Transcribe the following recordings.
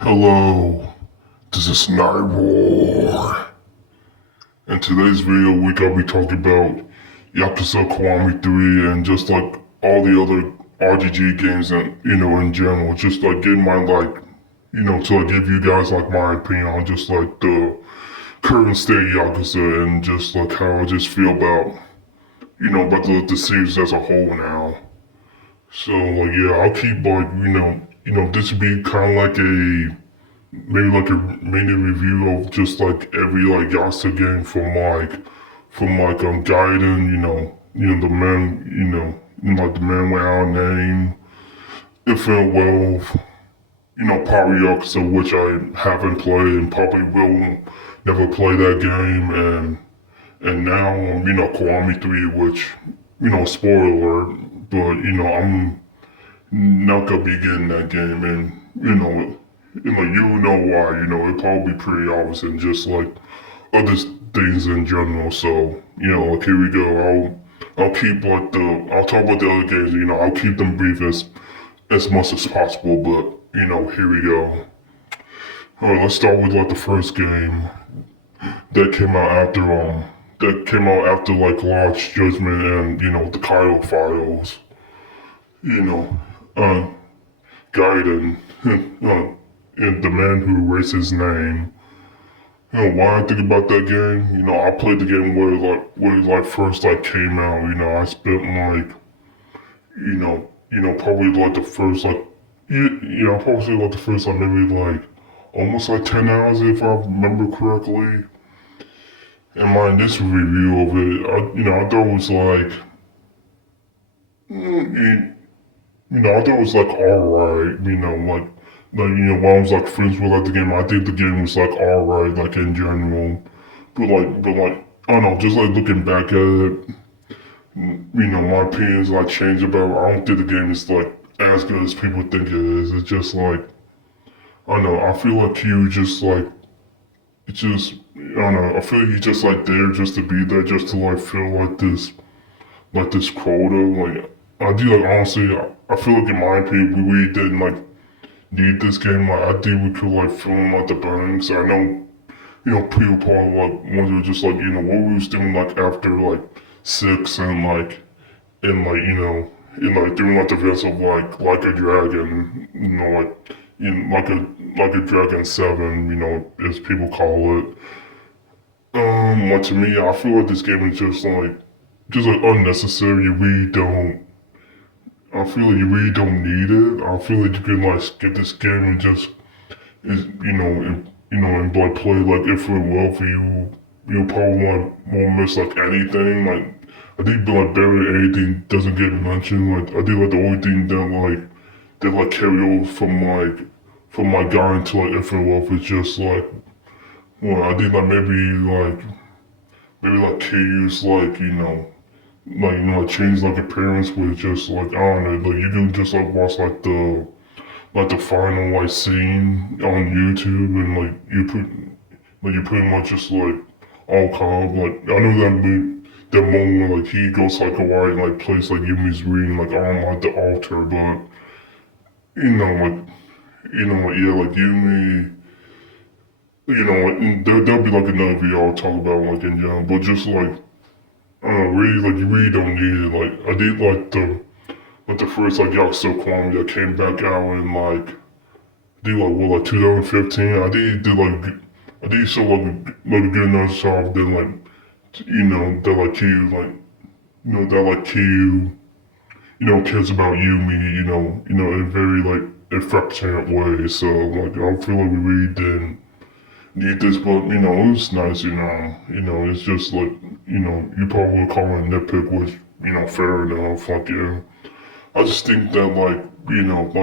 Hello, this is Night War. In today's video, we're gonna be talking about Yakuza Kiwami 3 and just like all the other RGG games and in general. Just like getting my to like give you guys like my opinion on just like the current state of Yakuza and just like how I just feel about about the series as a whole now. So like yeah, I'll keep like this would be kind of like a maybe like a mini review of just like every like Yakuza game from gaiden, the man, like the man without name, Infinite Wealth, Power Yakuza, which I haven't played and probably will never play that game, and now Kiwami 3, which spoiler alert, but I'm not gonna be getting that game, and why, it'd probably be pretty obvious and just like other things in general. So, like here we go. I'll keep like I'll talk about the other games, I'll keep them brief as much as possible, but here we go. Alright, let's start with like the first game that came out after like Lodge Judgment and the Kyle files. You know, uh gaiden, and the man who erased his name. Why I think about that game? I played the game where it like first like came out. I spent like, probably like the first like, probably like the first like maybe like almost like 10 hours if I remember correctly. And my initial review of it, I thought it was like, mm, I thought it was like alright. When I was like friends with like the game, I think the game was like alright, like in general. But like, I don't know, just like looking back at it, my opinions like changed about it. I don't think the game is like as good as people think it is. It's just like, I don't know, I feel like you just like, it's just, I don't know, I feel like you just like there just to be there, just to like feel like this quota. Like, I do like honestly, I feel like in my opinion, we really didn't like need this game. Like, I think we could like film like the burnings. I know, people probably like wonder just like, what we was doing like after like 6 and doing like the events of like a dragon, like a dragon 7, as people call it. Like to me, I feel like this game is just like unnecessary. You really don't. I feel like you really don't need it. I feel like you can like skip this game and just is and like play like if it well for you. You probably won't miss like anything. Like I think like barely anything doesn't get mentioned. Like I think like the only thing that carry over from my guy into like Infinite Wealth is just like, well, I think like maybe like Kyu's like change like appearance with just like I don't know, like you can just like watch like the final like scene on YouTube and you pretty much just like all calm. Like I know that moment where like he goes like Hawaii and like plays like Yumi's reading like on like the altar, but you know like yeah, like Yumi, there'll be like another video I'll talk about like in general, but just like I don't know, really like you really don't need it. Like I did like the first like Yakuza Kiwami that came back out in like I did like what like 2015. I did so like a good enough job that that like Q like that like Q cares about Yumi in a very like affectionate way. So like I feel like we really didn't need this, but it was nice. It's just like you probably would call it a nitpick, which fair enough. Like yeah, I just think that like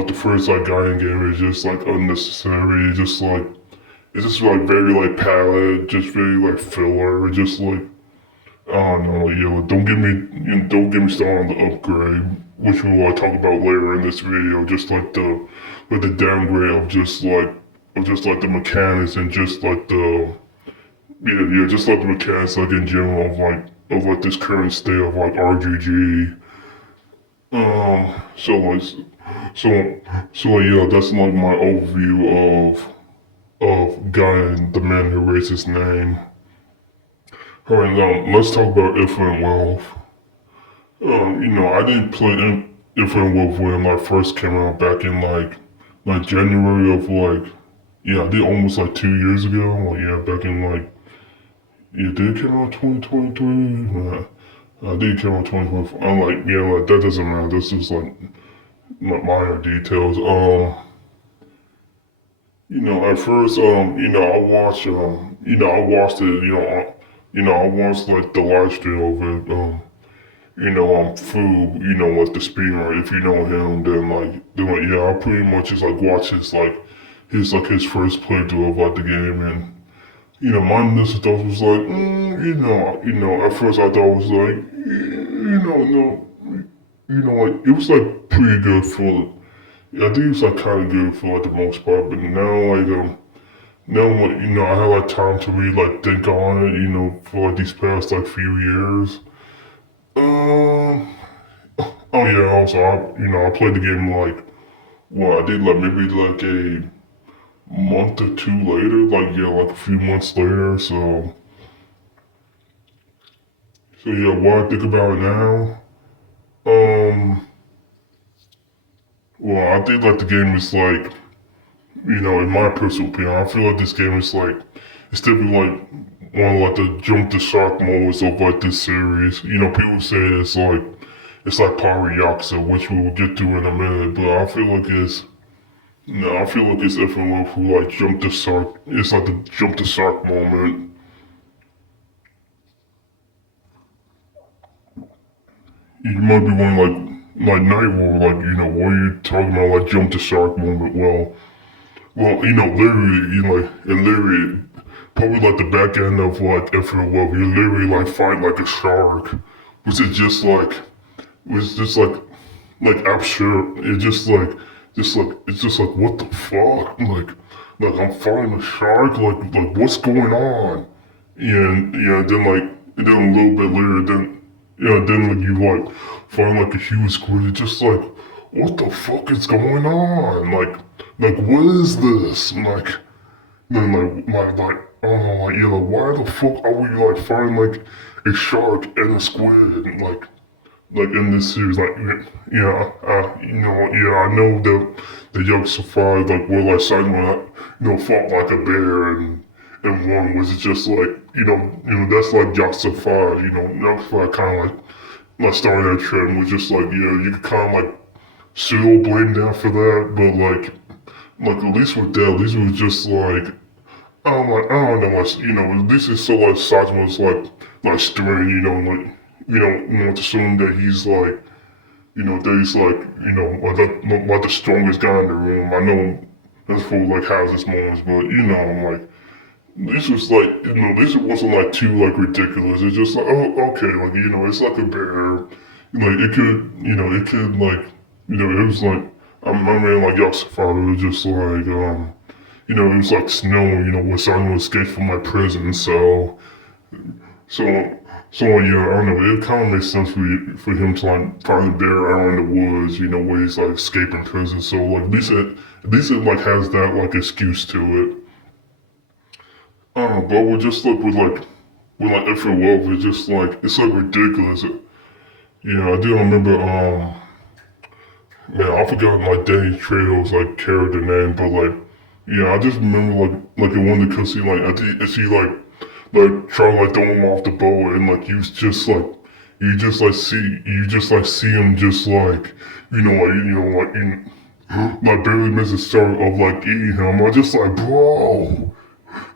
the first like Gaiden game is just like unnecessary. It's just like very like palette, just very like filler, just like I don't know, don't get me started on the upgrade, which we will talk about later in this video. Just like the downgrade of just like the mechanics and just like just like the mechanics like in general of like this current state of like RGG. So like, yeah, that's like my overview of gaiden, the man who raised his name. Alright, now let's talk about Infinite Wealth. I didn't play Infinite Wealth when I first came out back in like January of yeah, I did almost like 2 years ago. Like yeah, back in yeah, did it come out 2023? I did come out 2024. I'm like yeah, like that doesn't matter. This is like minor details. At first, I watched, I watched it, I watched like the live stream of it, Fu, like the speedrunner. If you know him, then yeah, I pretty much just like watch his first playthrough of like the game, and my initial thought was like, at first I thought it was like, no, like it was like pretty good for. Yeah, I think it was like kind of good for like the most part, but now like I had like time to really like think on it, for like these past like few years. Um, oh yeah, also I played the game like I did like maybe like a month or two later, like yeah, like a few months later. So yeah, what I think about it now, um, I think like the game is like. In my personal opinion, I feel like this game is like, it's definitely like one of like the jump the shark moments of like this series. People say it's like Power Yakuza, which we will get to in a minute, but I feel like I feel like it's everyone who like jump the shark. It's like the jump the shark moment. You might be wondering like Nightwolf, what are you talking about, like jump the shark moment? Literally, and literally, probably like the back end of like Infinite Wealth, you literally like fight like a shark, which is like absurd. It's just like what the fuck? Like I'm fighting a shark. Like what's going on? And yeah, and then a little bit later, then like you like find like a huge squid. It's just like what the fuck is going on? Like what is this? Then I don't know, why the fuck are we like fighting like a shark and a squid? Like in this series, I know that the Yakuza 5, like, were like Simon, fought like a bear and one was just like, that's like Yakuza 5, Yakuza 5 kind of like starting that trend was just like, yeah, you could kind of like pseudo blame them for that, but like at least with that, at least it was just like, I don't know, at least it's so like Sajima's like stern, to assume that he's like, that he's like, like the strongest guy in the room. I know this fool like has his moments, but like this was like, this wasn't like too like ridiculous. It's just like, oh, okay, like it's like a bear, like it could like, it was like, I remember like Yakuza, it was just like, it was like snowing, when someone escaped from my prison, so, yeah, I don't know. It kind of makes sense for him to like find a bear out in the woods, where he's like escaping prison. So like at least it like has that like excuse to it. I don't know, but we're just like with like Infinite Wealth, it's like ridiculous. I do remember man, I forgot like Danny Trejo's like character name, but I just remember in one of the cutscenes, like I think she like try to like throw him off the boat, and like you just like see him just like like barely miss the start of like eating him. I just like bro,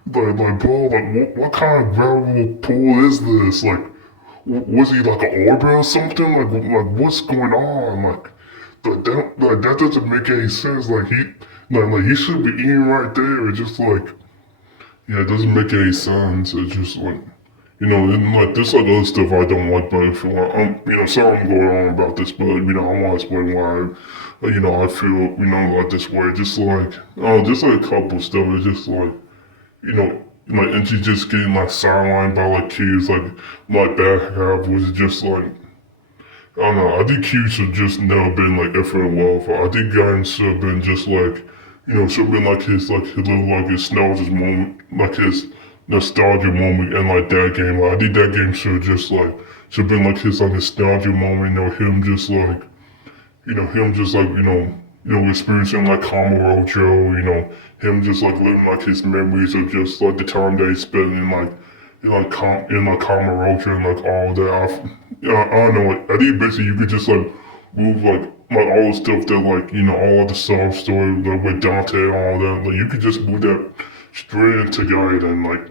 what kind of gravel pool is this? Like was he like an orbit or something? Like what's going on? That doesn't make any sense. Like he should be eating right there. It's just like yeah, it doesn't make any sense. It's just like, and like there's like other stuff I don't like, but if sorry I'm going on about this, but I want to explain why, I feel, like this way. Just like a couple stuff. It's just like, and she's just getting like sidelined by like kids, like back half was just like, I don't know. I think Q should just never been like effing well. I think Gaiden should have been just like, should have been like his little like his nostalgia moment, like his nostalgia moment in like that game. Like, I think that game should have been like his like nostalgia moment. Him just like, him just like experiencing like Kamarocho. Him just like living like his memories of just like the time that he spent in like Kamarocho and like all that. I don't know. Like, I think basically you could just like move like all the stuff that like all of the sob story like with Dante and all that. Like you could just move that straight into Gaiden. Like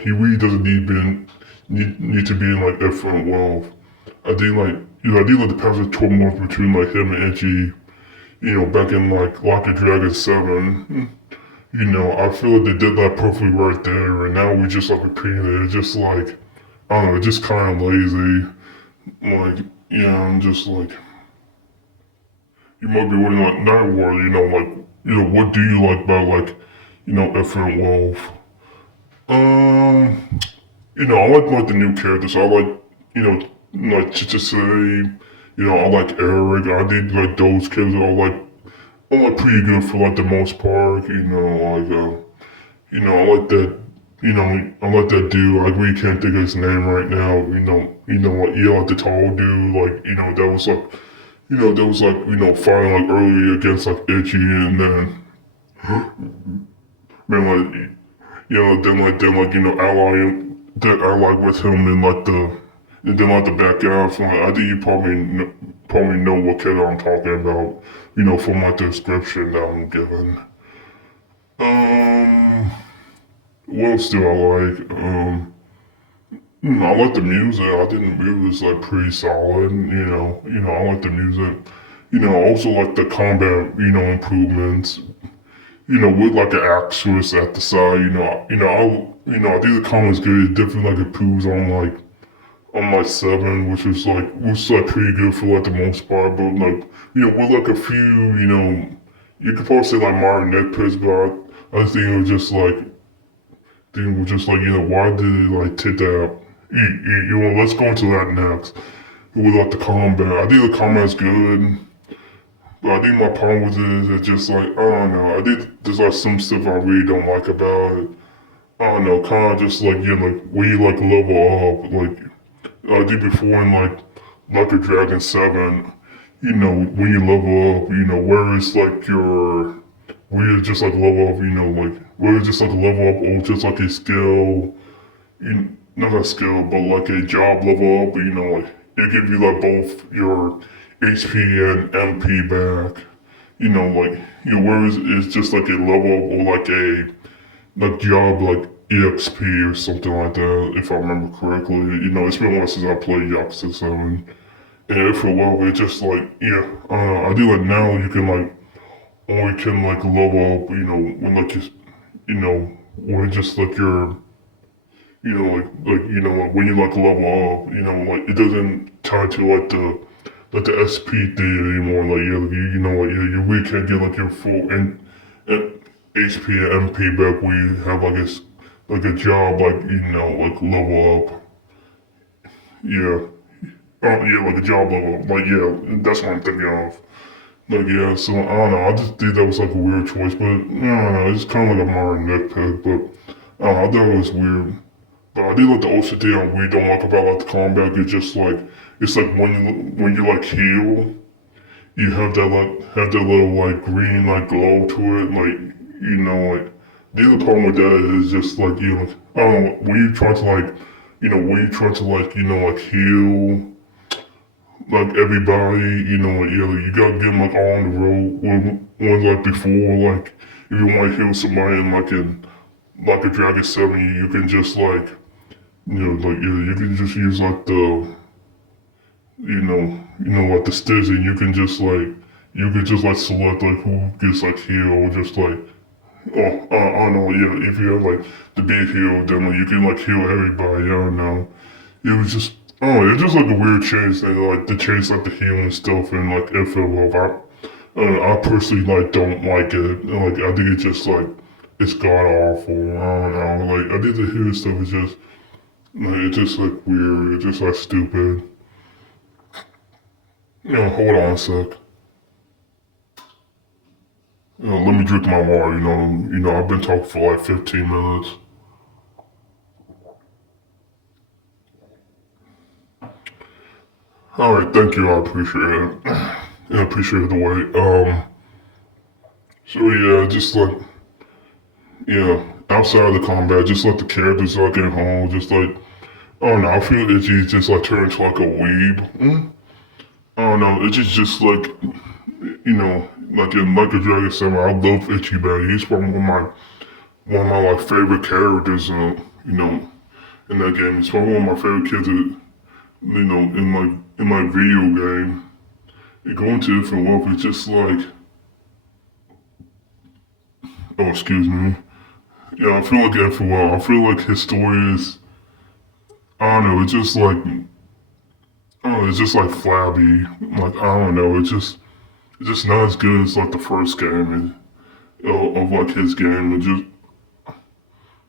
he really doesn't need to be in like F1 I think I think like the past 12 months between like him and Edgy, back in like Lock and Dragon 7, I feel like they did that perfectly right there, and now we just like repeating it. It's just like, I don't know, it's just kind of lazy. Like, yeah, I'm just like, you might be wondering like, not worry, what do you like about like, F.M. Wolf? Um, I like the new characters. I like, like Chichise, I like Eric. I think like those kids are like pretty good for like the most part. I like that. I like that dude. I really can't think of his name right now. Like like the tall dude. Like that was like, that was like fighting like early against like Itchy, and then man like then like ally with him in like and then like the back out. So, like, I think you probably know what kid I'm talking about. From like the description that I'm giving. Um. What else do I like? I like the music. I think the music is like pretty solid. I like the music. I also like the combat. Improvements. With like an actress at the side. I think the combat's good. It definitely like improves on like 7, which is like pretty good for like the most part. But like with like a few, you could probably say like minor nitpicks, but I think it was just like. Then we're just like, why did it like take that out? Let's go into that next. With like the combat. I think the combat's good. But I think my problem with it is it's just like, I don't know. I think there's like some stuff I really don't like about it. I don't know, kind of just like, like when you like level up, like I did before in like a Dragon 7, when you level up, where it's like where you just like level up, where it's just like a level up or just like a skill, not a skill, but like a job level up, like it gives you like both your HP and MP back, where it's just like a level up or like a job like EXP or something like that, if I remember correctly. It's been a while since I played Yakuza 7. And for a while, it's just like, yeah, I do like now you can like, or you can like level up, when like you, when just like you're, like when you like level up, like it doesn't tie to like the SP thing anymore. Like you really can't get like your full HP and MP back when you have like a job like like level up. Yeah. Oh yeah, like a job level up. Like yeah, that's what I'm thinking of. Like yeah, so I don't know. I just think that was like a weird choice, but I don't know. It's kind of like a minor nitpick, but I thought it was weird. But I do like the also thing I really don't like about like the combat. It's like when you like heal, you have that little like green like glow to it. Like like the other problem with that is just like I don't know, when you try to like when you try to like like heal like everybody, you gotta get them like all on the road. Ones like before, like if you want to heal somebody in like a Dragon 7, you can just like you can just use like the like the sticks, and you can just like select like who gets like healed, just like I don't know, yeah, if you have like the big heal, then like you can like heal everybody. I don't know. It was just it's just like a weird change that like to change like the healing stuff and like FLL. I personally like don't like it. Like I think it's just like it's god awful. I don't know. Like I think the healing stuff is just like it's just like weird. It's just like stupid. Hold on a sec. Let me drink my water. I've been talking for like 15 minutes. All right, thank you. I appreciate it. I appreciate the wait. So yeah, just like yeah, outside of the combat, just like the characters like at home, just like I don't know. I feel Itchy just like turned into like a weeb. I don't know. Itchy's just like like in Like a Dragon 7. I love Itchy man. He's probably one of my like favorite characters. In that game, he's probably one of my favorite kids. In my video game, you go into different world. It's just like oh excuse me. Yeah, I feel like everywhere. I feel like his story is I don't know. It's just like oh, it's just like flabby. Like I don't know. It's just not as good as like the first game of like his game. It just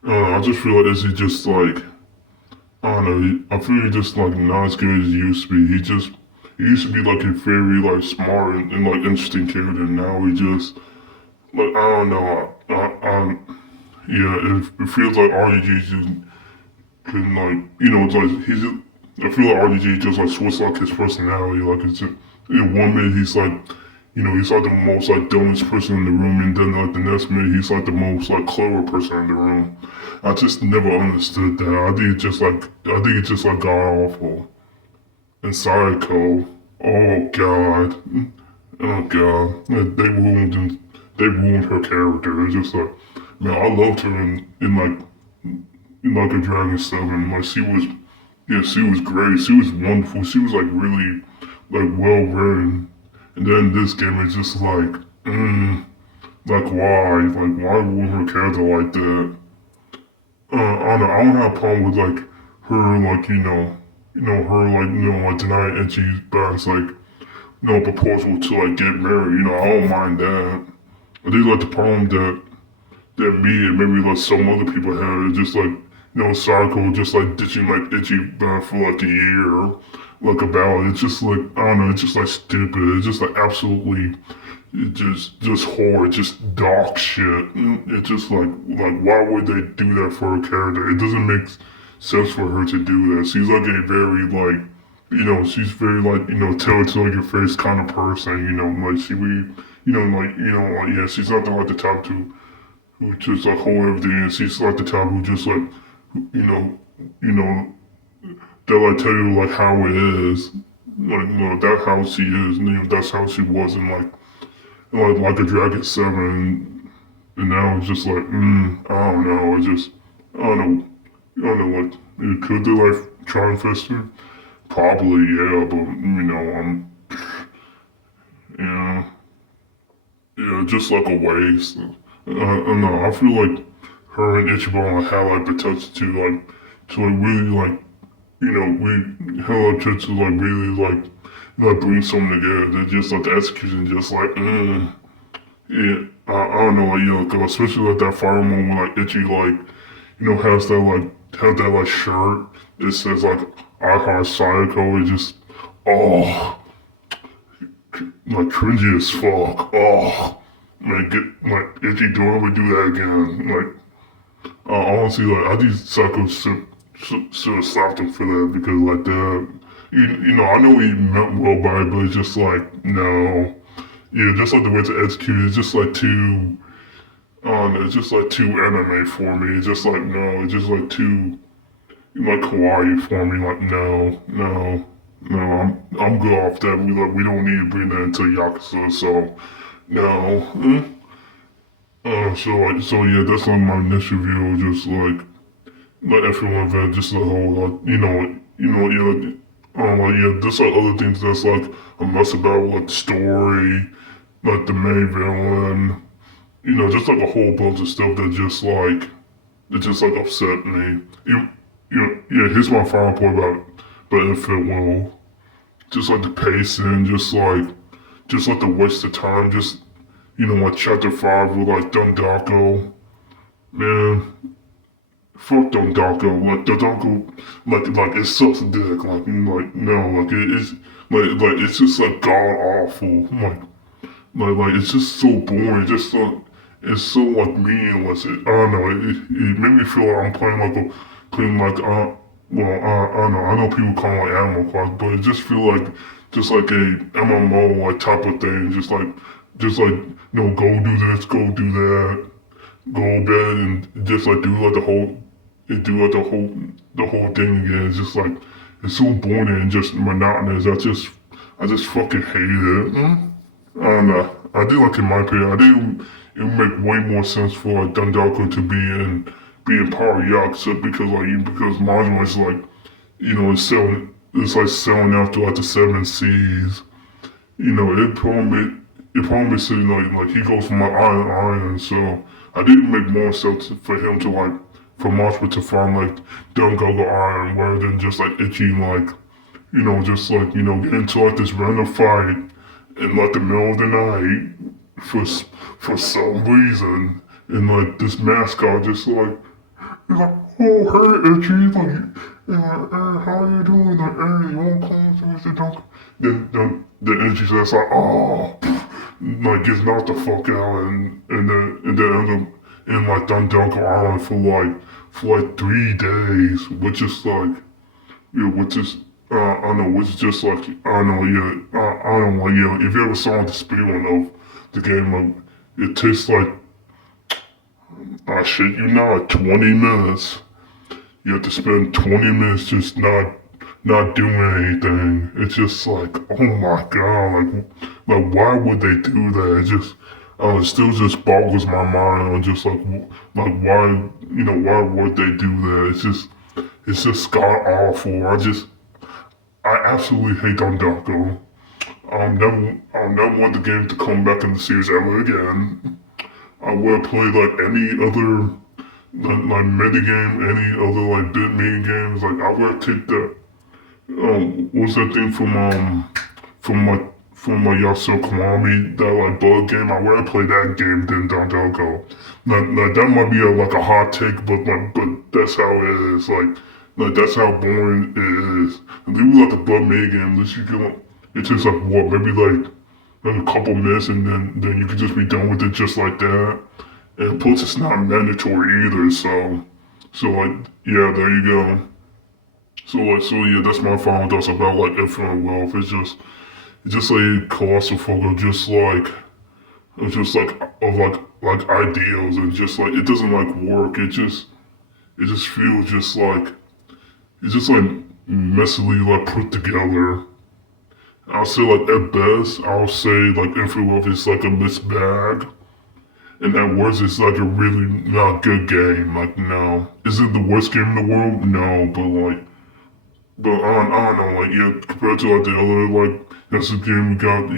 I just feel like it's just like I don't know. I feel he's just like not as good as he used to be. He used to be like a very like smart and like interesting character. Now he just like I don't know. Yeah, it feels like RGG just can like it's like I feel like RGG just like switched like his personality. Like it's just, in one minute he's like he's like the most like dumbest person in the room, and then like the next minute he's like the most like clever person in the room. I just never understood that. I think it's just like god awful. And Psycho, oh god, oh god, they ruined her character. It's just like man, I loved her in like a Dragon 7. Like she was great. She was wonderful. She was like really like well written. And then this game is just like, like why? Like why would her character like that? I don't know. I don't have a problem with like her like her like like denying Itchy's parents like proposal to like get married. I don't mind that. I do like the problem that me and maybe like some other people had. It's just like Psycho just like ditching like Itchy for like a year, like about it's just like I don't know. It's just like stupid. It's just like absolutely. It just horrid, just dog shit. It's just like why would they do that for a character? It doesn't make sense for her to do that. She's like a very like she's very like tell it to like your face kind of person. Like she we like yeah, she's not the, like the type to who just like hold everything, and she's like the type who just like you know you know they'll like tell you like how it is. Like that's how she is. That's how she was in like a Dragon 7, and now it's just like, I don't know, I don't know, like, could they like try and fix her? Probably, yeah, but yeah, yeah, just like a waste. I don't know, I feel like her and Ichiban like, had like potential to like really like, we had like potential to like really like bring something together. They're just like the execution, just like, yeah, I don't know, like, cause especially like that final moment, like Itchy, like, has that like shirt. It says like I Heart Psycho. It just, oh, like cringy as fuck. Oh, man, get like Itchy don't ever do that again. Like, honestly, like I think Psycho should have slapped him for that because like that, I know he meant well by it, but it's just like no. Yeah, just like the way to execute it, it's just like too, I don't know, it's just like too anime for me. It's just like, no, it's just like too, like kawaii for me. Like, no, I'm good off that. We don't need to bring that into Yakuza, so, no. So yeah, that's like my initial view, just like everyone event, just the whole, like, yeah, like, yeah, there's like other things that's like a mess about, like the story, like the main villain, just like a whole bunch of stuff that just like upset me. Yeah, here's my final point about if it will. Just like the pacing, just like the waste of time, just like chapter 5 with like Dundako. Man, fuck Dundako. Like Dundako, like it sucks dick. Like no, like it's like it's just like god awful. Like it's just so boring. Just like it's so like meaningless. I don't know. It made me feel like I'm playing like I don't know. I know people call it like Animal Crossing, but it just feel like just like a MMO like type of thing. Just like go do this, go do that, go to bed, and just like do like the whole thing again. It's just like it's so boring and just monotonous. I just fucking hate it. I don't know. I did like in my opinion. I think it would make way more sense for like Dundalko to be in Power Yakuza because Majima is like it's like selling after like the seven seas. It promised like he goes from like iron to iron, so I didn't make more sense for him to like for Majima to find like Dundalko iron rather than just like itching like just like get into like this random fight in like the middle of the night for some reason, and like this mascot just like he's like, oh hey Itchy, like how you doing? Like hey, you want to come to Mr. Dunk? Then Itchy says like like gets knocked the fuck out and then ends up in like Dundalko Island for like 3 days, which is like which is I don't know, which is just like I don't know, I don't know, if you ever saw the speedrun of the game, like it takes like I shit you not, 20 minutes. You have to spend 20 minutes just not doing anything. It's just like, oh my god, like why would they do that? It still just boggles my mind on just like why why would they do that? It's just god awful. I absolutely hate Dondako. I'll never want the game to come back in the series ever again. I would play like any other like mini game, any other like bit mini games. Like I would take that. What's that thing from my Yasuo Kiwami, that like bug game? I would play that game than Dondoko. Like that might be like a hot take, but that's how it is. Like that's how boring it is. If it was like a bug mini game, at least you can. It takes like what, maybe like a couple minutes, and then you could just be done with it just like that. And plus, it's not mandatory either. So like yeah, there you go. So yeah, that's my final thoughts about like Infinite Wealth. It's just like colossal fuck of just like of like ideals, and just like it doesn't like work. It just feels just like it's just like messily like put together. I'll say like at best, I'll say like Infinite Wealth is like a mixed bag. And at worst, it's like a really not good game. Like no, is it the worst game in the world? No, but I don't know, like yeah, compared to like the other like that's the game we got,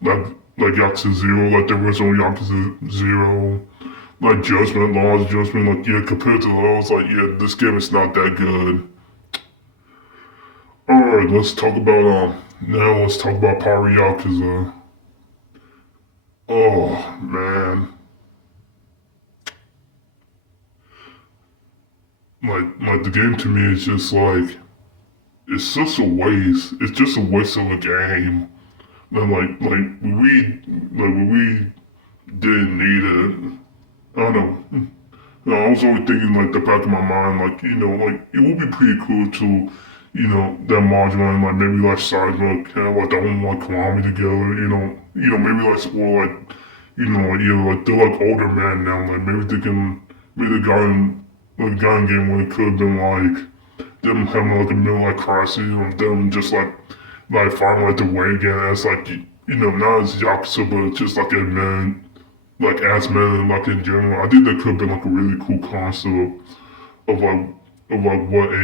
like Yakuza Zero, like the original Yakuza Zero, like Judgment, Law's Judgment, like yeah, compared to those, like yeah, this game is not that good. Alright, let's talk about Power Yakuza. Oh man. Like the game to me is just like it's just a waste. It's just a waste of a game. And we didn't need it. I don't know. No, I was only thinking like the back of my mind, like like it would be pretty cool to, that module and like maybe like Seismic have like their own like Kiwami together. Maybe like or like, like they're like older men now. Like maybe they can, maybe the guy in game when it could have been like them having like a midlife crisis, or them just like finding like the way again as like not as Yakuza, but just like a man, like as men, like in general. I think that could have been like a really cool concept of what a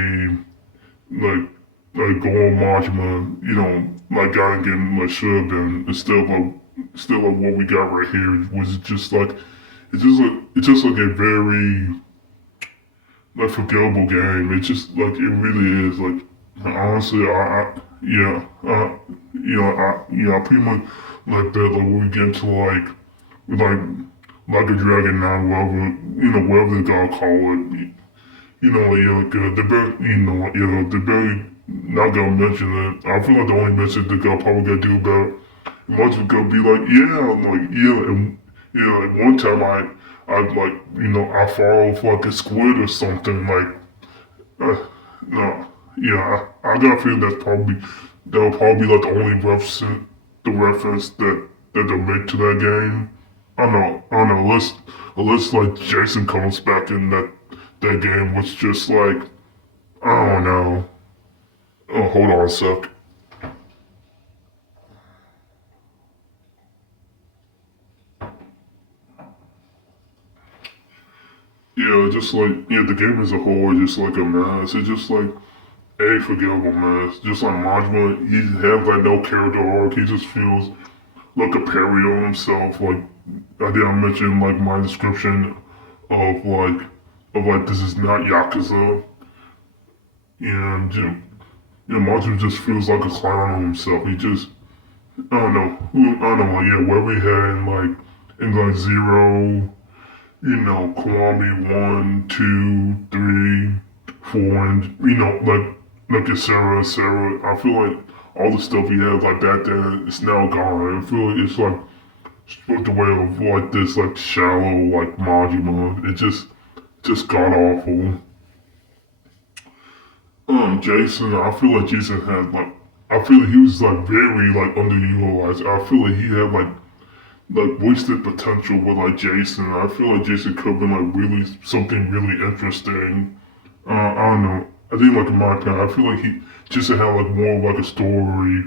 like goal Majima, like guy in game like should have been, instead of what we got right here was just like it's just like a very like forgettable game. It's just like it really is. Like honestly, yeah, I pretty much like bet like when we get into like like a dragon now, whatever they gotta call it. Yeah, like the very not gonna mention it. I feel like the only mention that I'll probably gonna do about it, much is gonna be like, yeah, like, yeah, and yeah, like one time I like, I fall off like a squid or something, like, no, yeah, I gotta feel that'll probably be like the only reference that they'll make to that game. I don't know, unless like Jason comes back in that game, which just like, I don't know. Oh, hold on a sec. Yeah, just like, yeah, the game as a whole is just like a mess. It's just like a forgettable mess. Just like Majima, he has like no character arc. He just feels like a parody on himself. Like I didn't mention like my description of like this is not Yakuza, and Majima just feels like a clown on himself. He just I don't know, like, yeah, where we had in like Zero, Kiwami 1, 2, 3, 4, and like etc. I feel like all the stuff he had like back then is now gone. I feel like it's like stripped away of like this like shallow like Majima. It just got awful. Jason, I feel like Jason had like I feel like he was like very like underutilized. I feel like he had like wasted potential with like Jason. I feel like Jason could have been like really something really interesting. I don't know. I think like in my opinion, I feel like he Jason had like more of like a story.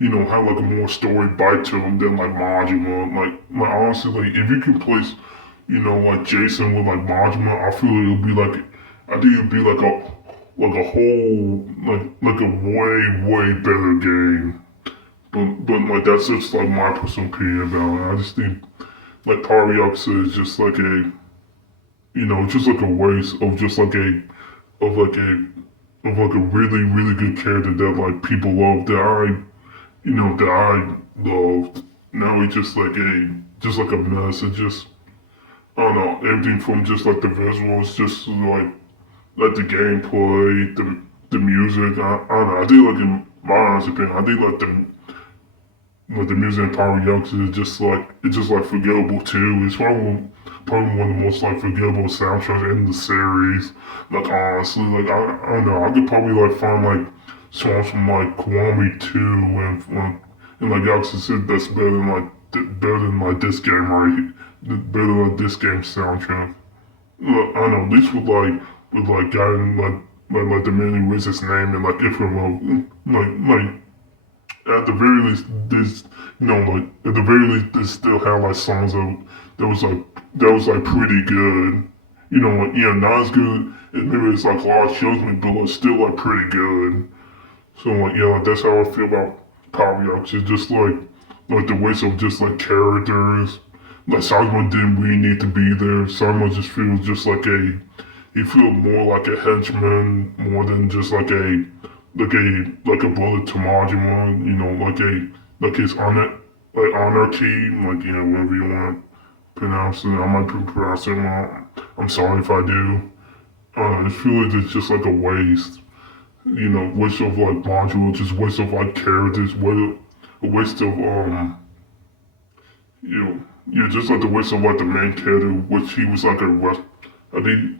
Had like a more story bite to him than like Majima. Like honestly, like if you can place, like Jason with like Majima, I feel like it'll be like I think it'd be like a whole like a way better game. But like that's just like my personal opinion about it. I just think like Power Yakuza is just like just like a waste of just like of like a of like a really good character that like people love that I loved. Now he's just like a mess. It just I don't know everything from just like the visuals, just like the gameplay, the music. I don't know. I think like in my honest opinion, I think like the music in Power Yakuza is just like forgettable too. It's probably one of the most like forgettable soundtracks in the series. Like honestly, like I don't know, I could probably like find like songs from like Kiwami 2 and like Yakuza 6 that's better than like this game right, better than like this game soundtrack. Look, I don't know, at least with like Gaiden like the man who raised his name and like Iframo, at the very least, this like at the very least, they still had like songs that was like pretty good. Like yeah, not as good. Maybe it's like Lost Judgment, but like still like pretty good. So like yeah, like, that's how I feel about Power Ups. It's just like the waste of just like characters. Like Simon didn't really need to be there. Simon just feels just like he feels more like a henchman more than just like a bullet to Majima, like his honor team, like whatever you want to pronounce it. I might pronounce it wrong. I'm sorry if I do. I feel like it's just like a waste. Waste of like Majima, just waste of like characters, a waste of yeah, just like the waste of like the main character, which he was like a wrestler. I think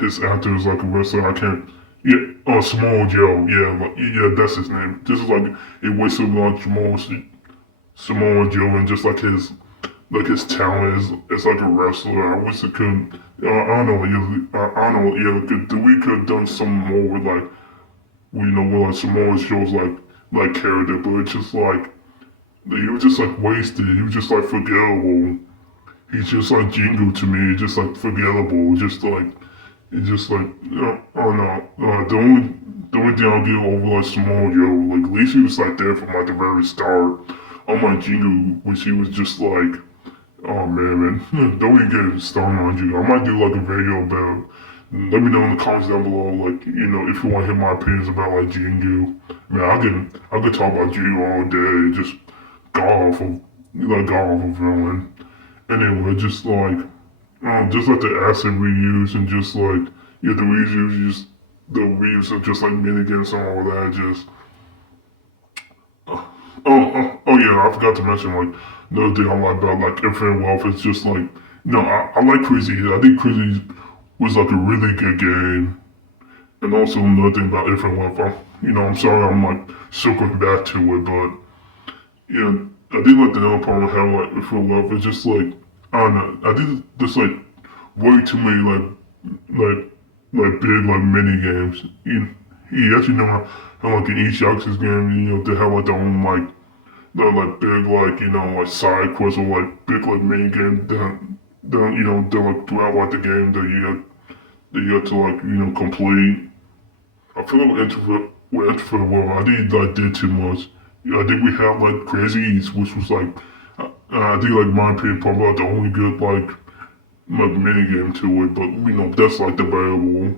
his actor is like a wrestler. I can't. Yeah, Samoa Joe. Yeah, yeah, that's his name. Just like a waste of like Samoa Joe and just like his talent as like a wrestler. I wish it could. I don't know. Yeah, I don't know. Yeah, we could have done some more with like with like Samoa Joe's like character, but it's just like he was just like wasted. He was just like forgettable. He's just like Jingo to me, just like forgettable, just like it's just like I don't know. The only thing I'll give over like Samoa Joe, like at least he was like there from like the very start. Unlike Jingo, which he was just like, oh man, don't even get started on Jingo. I might do like a video about. Let me know in the comments down below, like if you want to hear my opinions about like Jingo. Man, I could talk about Jingo all day, just god awful, god awful villain. Anyway, just like the acid reuse and just like yeah, the reuse just the reviews of just like minigames and all that. Just oh yeah, I forgot to mention like another thing I like about like Infinite Wealth is just like no, I like Crazy. I think Crazy was like a really good game. And also another thing about Infinite Wealth, I'm sorry I'm like circling back to it, but yeah, I did like the other part of how like Infinite Wealth is just like I don't know, I did just like way too many like big like mini games. You actually know how like in each Yakuza game, they have like their own like big like side quests or like big like mini game that like throughout like the game that you have to like complete. I feel like with the World, I think I did too much. I think we had like Crazy Eats, which was like I think like my opinion probably like the only good like mini game to it, but that's like debatable.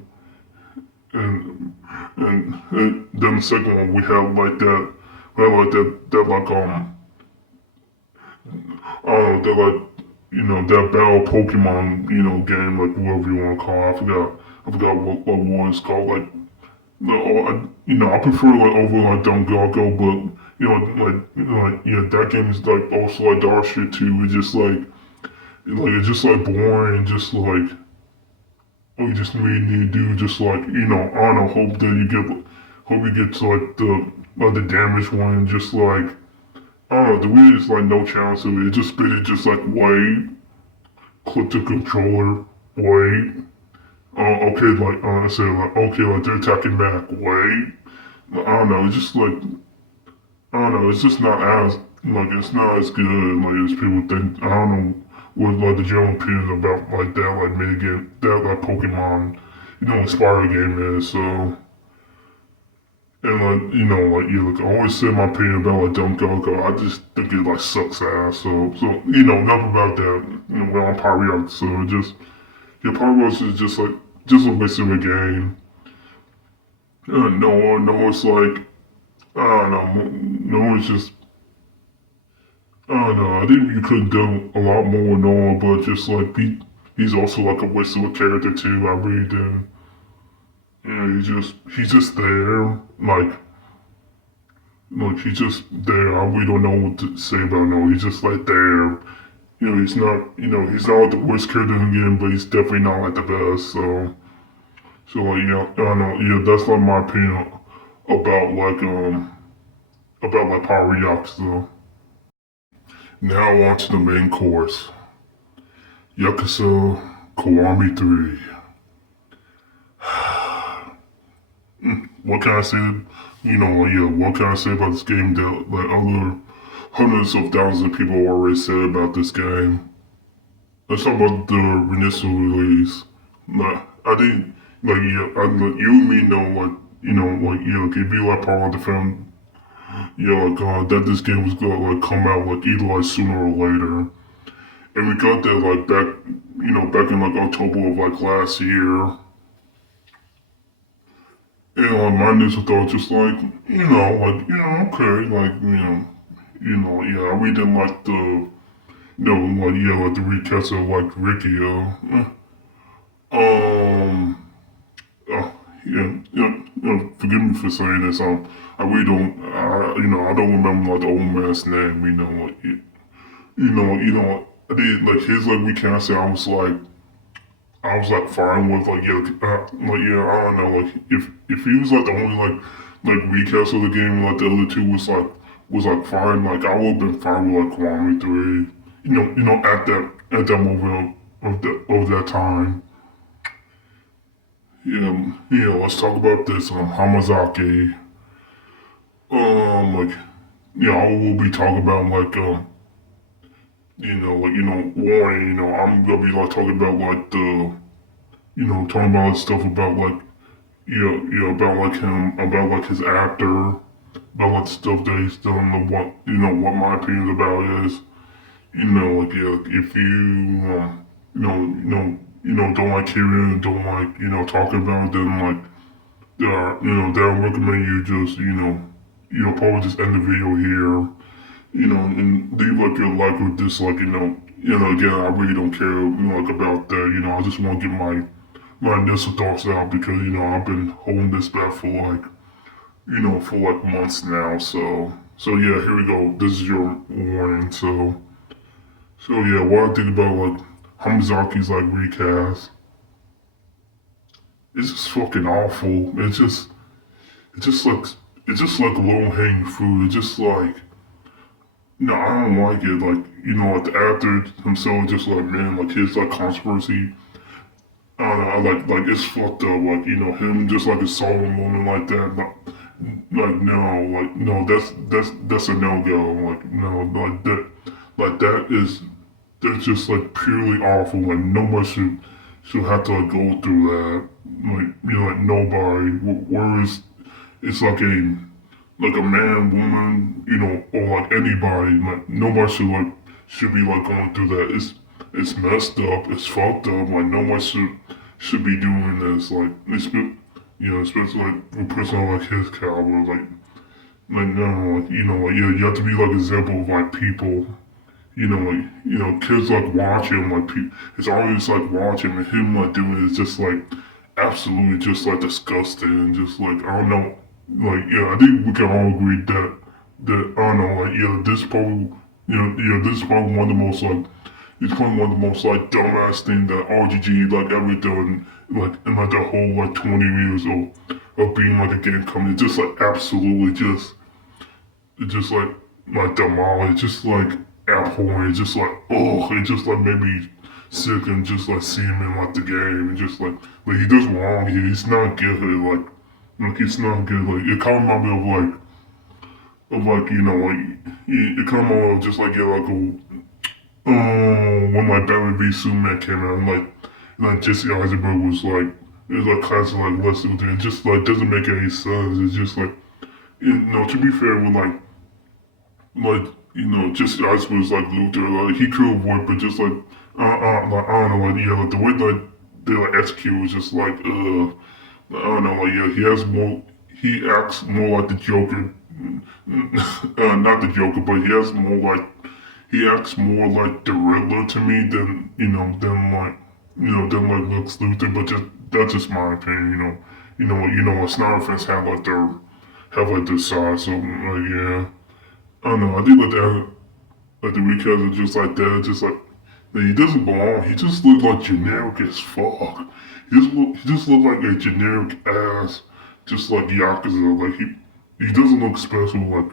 And and then the second one we have like that, we have like that like I don't know that like that battle Pokemon game like whatever you want to call it. I forgot what one it's called like. No, I prefer like over like Dongago, but that game is like also like dog shit too. It's just like boring and just like we just made you do just like I don't know, hope you get to like the damage one and just like I don't know, the way is like no chance of it. It just spit just like wait, click the controller, wait. Okay, like I said, like okay, like they're attacking back. Wait, I don't know. It's just like I don't know. It's just not as like it's not as good like as people think. I don't know what like the general opinion about like that like mini game that like Pokemon inspired game is. So and like like like I always say my opinion about like Dumb Go. I just think it like sucks ass. So enough about that. We're on Pyre, so just Pyre is just a waste of a game. No, it's like I don't know. No, it's just I don't know. I think you could have done a lot more with Noah, but just like he's also like a waste of a character too. I really did. He's just there. Like he's just there. I really don't know what to say about Noah. He's just like there. He's not the worst character in the game, but he's definitely not like the best. So like I don't know. Yeah, that's like my opinion about Power Yachts though. Now on to the main course. Yakuza Kiwami 3. What can I say? What can I say about this game that like other hundreds of thousands of people already said about this game? Let's talk about the initial release. Like, I think, you and me know, if you like part of the film, that this game was gonna like come out like either like sooner or later. And we got that like back in like October of like last year. And like my initial thought just like, okay, like, yeah, I really didn't like like the recast of like Ricky, um, forgive me for saying this, I really don't, I don't remember like the old man's name, I did like his like recasting, I was like fine with I don't know like if he was like the only like recast of the game like the other two was like fine like I would have been fine with like Kiwami 3 at that moment of that time. Let's talk about this Hamazaki. Like I will be talking about like warning, I'm gonna be like talking about like talking about stuff about like about like him, about like his actor, about like stuff that he's done, what my opinion about is, if don't like hearing, don't like, talking about it, then like, then I recommend you just, probably just end the video here, and leave like your like with this, like, again, I really don't care, like about that, I just want to get my my initial thoughts out because I've been holding this back for for like months now. So yeah, here we go. This is your warning. So yeah, what I think about like Hamazaki's like recast, it's just fucking awful. It just looks it's just like low hanging fruit. It's just like no, I don't like it. Like like the actor himself, just like man, like his like controversy. I don't know. I like it's fucked up. Like him just like a solemn woman like that. Like no, that's a no go. Like no, like that is that's just like purely awful. Like nobody should have to like go through that. Like like nobody. Whereas it's like a man, woman, or like anybody. Like nobody should be like going through that. It's messed up. It's fucked up. Like nobody should be doing this. Like especially like a person like his caliber. Like no, like like you have to be like an example of like people. Kids like watch him, like it's always like watching and him like doing it is just like absolutely just like disgusting and just like I don't know, like I think we can all agree that I don't know, like this probably this is probably one of the most like it's probably one of the most like dumbass thing that RGG like ever done like in like the whole like 20 years of being like a game company, just like absolutely just like demolished, just like abhorrent, just like it just like made me sick and just like see him in like the game and just like he does wrong here. He's not good. Like he's not good. Like it kind of reminded me of like like it kind of reminded me of just like like when like Batman v Superman came out and like Jesse Eisenberg was like it was like classic like Leslie with it. It just like doesn't make any sense. It's just like to be fair with just as was like Luther, like he could have won, but just like I don't know, like the way that they like execute was just like I don't know, like he has more, he acts more like the Joker, not the Joker, but he acts more like the Riddler to me than than like Lex Luthor, but that's just my opinion, Snyder fans have like their side, so like yeah. I don't know. I think like the recast are just like that. Just like he doesn't belong. He just looks like generic as fuck. He just look like a generic ass, just like Yakuza. Like he doesn't look special. Like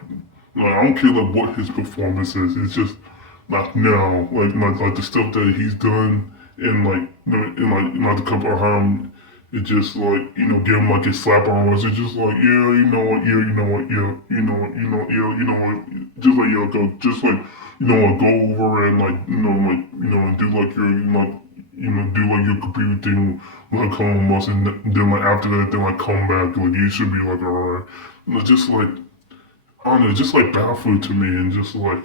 I don't care like what his performance is. It's just like no, like the stuff that he's done in like the couple of him. It just like give him like a slap on the wrist. It's just like just like just like like go over and like and do like your do like your computer thing like home us and then like after that then like come back like you should be like alright. Just like I don't know, just like baffled to me and just like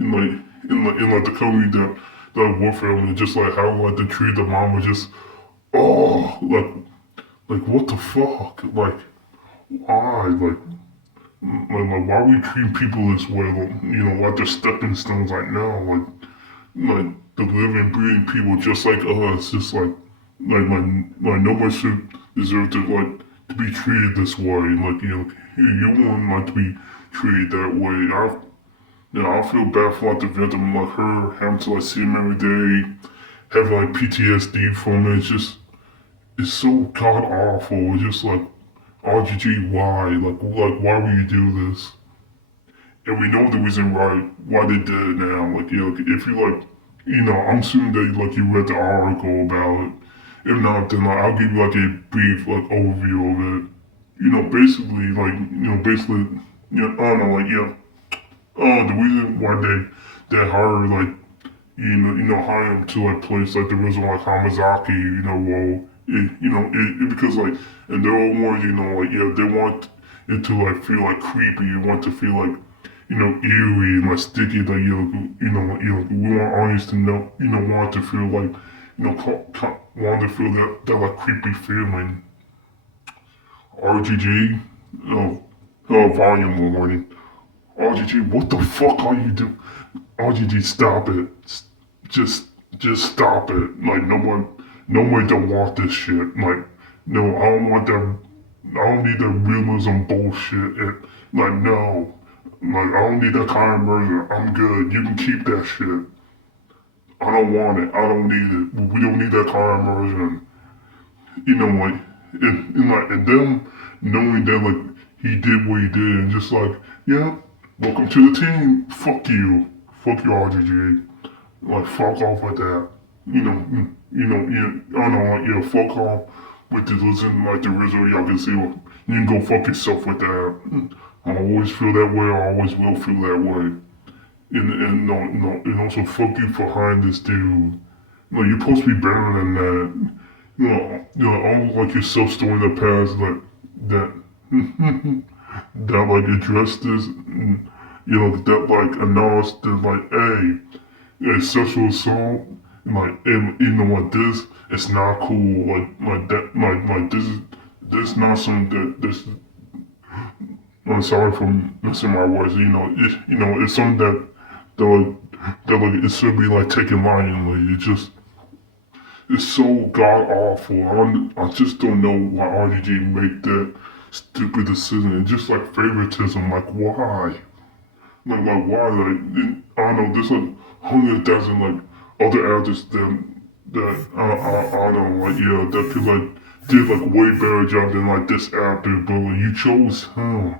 in like the company that I work for and just like how like they treat the mom was just oh like what the fuck like why like why are we treating people this way like like they're stepping stones like no like the living breathing people just like us just like nobody should deserve to like to be treated this way like you want like to be treated that way I feel bad for like the victim like her having to like see him every day having like PTSD from it it's so god awful. It's just like RGG, why? Like why would you do this? And we know the reason why they did it now. Like like, if you like I'm assuming that like you read the article about it. If not, then like I'll give you like a brief like overview of it. Basically like basically I don't know like the reason why they hired like hire him to like place like the original like Hamazaki, role. Because like in their own words, like they want it to like feel like creepy. You want to feel like eerie and like sticky. Like we want audience to know, want to feel like want to feel that like creepy feeling. RGG, volume warning. RGG, what the fuck are you doing? RGG, stop it. Just, just stop it. Like, nobody, nobody don't want this shit. Like, no, I don't want that. I don't need that realism bullshit. Like, no, like I don't need that kind of murder. I'm good. You can keep that shit. I don't want it. I don't need it. We don't need that kind of murder. You know, like, and them knowing that like he did what he did, and just like, yeah, welcome to the team. Fuck you, RGG. Like, fuck off with that. I don't know, like, yeah, fuck off with the listen like the original Yakuza. You can go fuck yourself with that. I always feel that way. I always will feel that way. And also fuck you for hiring this dude. Like, you're supposed to be better than that. Almost like your self-story in the past, like that, that like addressed this, that like announced that like, hey, yeah, sexual assault, and you know what, this, it's not cool, like that, like this not something that this. I'm sorry for missing my words. It's something that it should be like taken lightly. It's so god awful. I just don't know why RGG made that stupid decision. And just like favoritism, like why? Like why? I don't know. There's like 100,000 like other actors that I don't know, like, yeah, that could like did like way better job than like this actor, but like you chose him.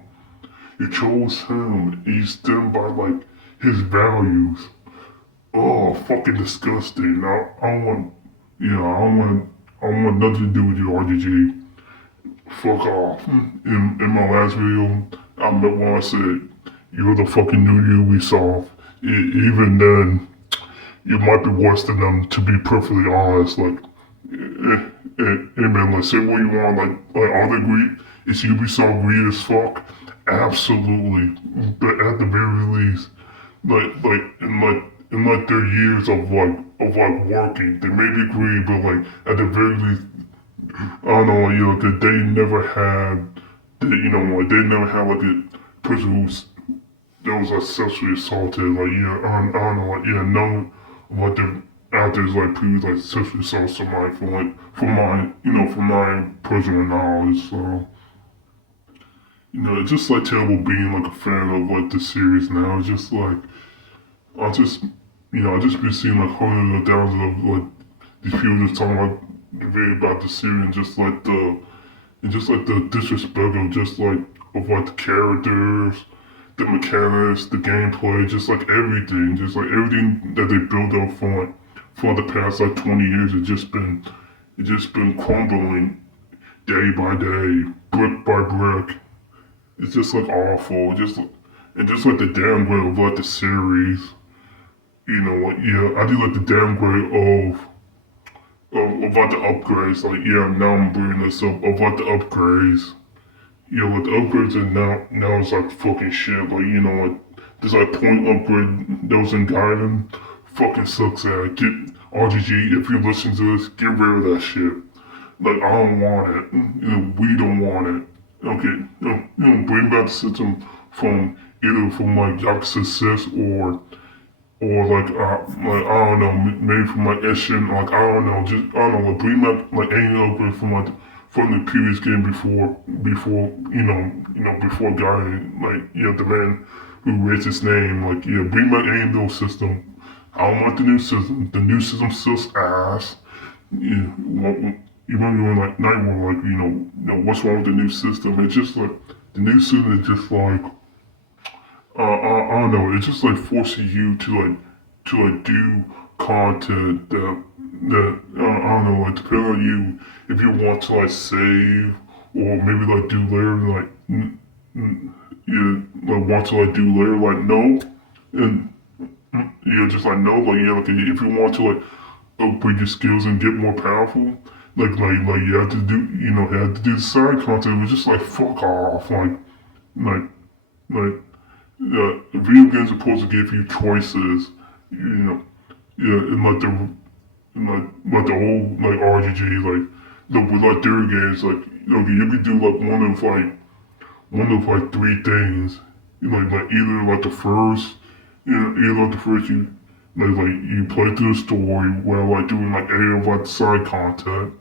You chose him. You stand by like his values. Oh, fucking disgusting. I don't want, I don't want nothing to do with you, RGG. Fuck off. In my last video, I meant when I said, you're the fucking new Ubisoft. Even then, you might be worse than them, to be perfectly honest. Like, hey man, like, say what you want. Like, are they great? Is Ubisoft great as fuck? Absolutely. But at the very least, in their years of working, they may be great, but like at the very least, I don't know, that they never had, like they never had like a person that was like sexually assaulted, like I don't know, like none of like the actors like previous like sexually assault somebody from my personal knowledge, so. It's just like terrible being like a fan of like the series now. It's just like I just I just been seeing like hundreds of thousands of like these people just talking about the series and just like the disrespect of just like the characters, the mechanics, the gameplay, just like everything that they built up for the past like 20 years. It's just been crumbling day by day, brick by brick. It's just like awful. Just like the downgrade of like the series. I do like the downgrade of like the upgrades. Like, now I'm bringing this up of like the upgrades. Like the upgrades are now it's like fucking shit. Like, like this like point upgrade that was in Gaiden fucking sucks at. Get RGG, if you listen to this, get rid of that shit. Like, I don't want it. We don't want it. Okay, bring back the system from either from like Yakuza 6 or like I don't know, maybe from like Eshin, like I don't know, like bring back like any upgrade from the previous game before before guy like the man who raised his name, like bring back any of those systems. I don't want the new system. The new system sucks ass. You might be like, not even like, what's wrong with the new system? It's just like, the new system is just like, I don't know, it's just like forcing you to like do content that I don't know, like depending on you, if you want to like save, or maybe like do later, like, like want to like do later, like no, and just like no, like like if you want to like upgrade your skills and get more powerful, like you have to do, you have to do the side content. It was just like fuck off, like video games are supposed to give you choices, in like the old like RGG, like with like their games, like you could do like one of like three things, like either like the first, either like the first like you play through the story while like doing like any of like the side content,